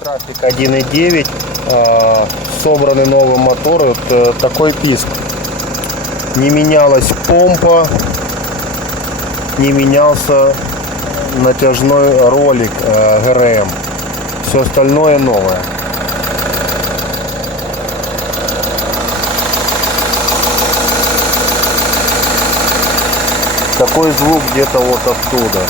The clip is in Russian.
Трафик 1.9, собранный новый мотор, вот такой писк. Не менялась помпа, не менялся натяжной ролик ГРМ. Все остальное новое. Такой звук где-то вот оттуда.